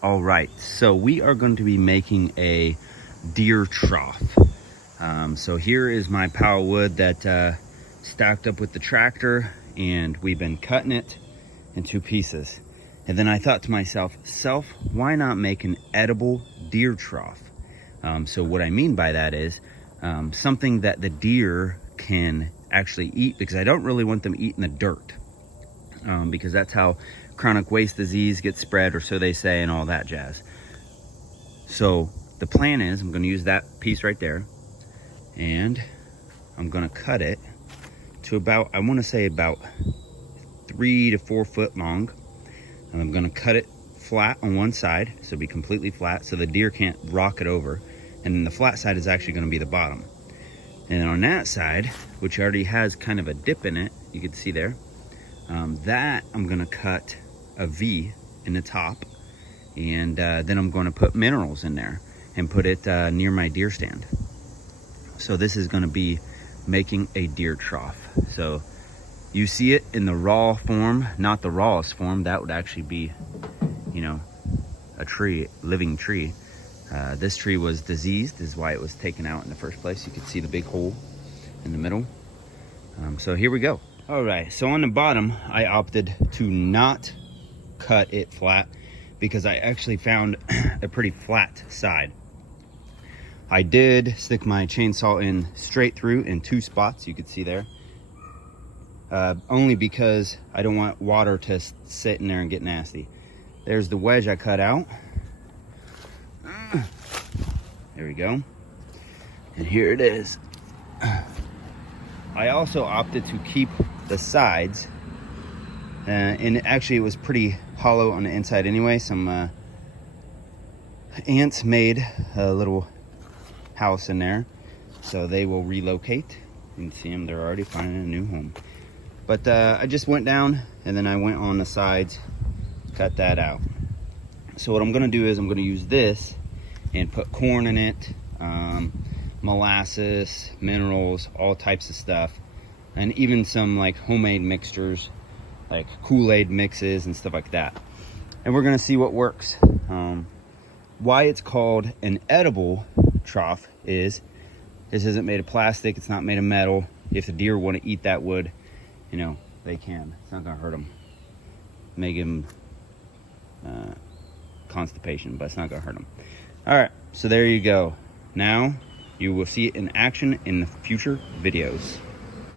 All right, so we are going to be making a deer trough. So here is my pile of wood that stacked up with the tractor, and we've been cutting it in two pieces. And then I thought to myself, why not make an edible deer trough? So what I mean by that is something that the deer can actually eat, because I don't really want them eating the dirt, because that's how chronic waste disease gets spread, or so they say, and all that jazz. So the plan is I'm going to use that piece right there, and I'm going to cut it to about, I want to say about 3 to 4 foot long. And I'm going to cut it flat on one side, so it'll be completely flat, so the deer can't rock it over. And then the flat side is actually going to be the bottom. And then on that side, which already has kind of a dip in it, you can see there, that I'm going to cut a V in the top, and then I'm going to put minerals in there and put it near my deer stand. So this is going to be making a deer trough. So you see it in the raw form, not the rawest form. That would actually be, you know, a tree, living tree. This tree was diseased, is why it was taken out in the first place. You can see the big hole in the middle. So here we go. All right, so on the bottom, I opted to not cut it flat because I actually found a pretty flat side. I did stick my chainsaw in straight through in 2 spots, you could see there, only because I don't want water to sit in there and get nasty. There's the wedge I cut out. There we go. And here it is. I also opted to keep the sides, and actually it was pretty hollow on the inside anyway. Some ants made a little house in there, so they will relocate. You can see them, they're already finding a new home. But I just went down, and then I went on the sides, cut that out. So what I'm gonna do is I'm gonna use this and put corn in it, molasses, minerals, all types of stuff, and even some like homemade mixtures, like Kool-Aid mixes and stuff like that. And we're gonna see what works. Why it's called an edible trough is this isn't made of plastic, it's not made of metal. If the deer want to eat that wood, you know, they can. It's not gonna hurt them. May give them constipation, but it's not gonna hurt them. All right, so there you go. Now you will see it in action in the future videos.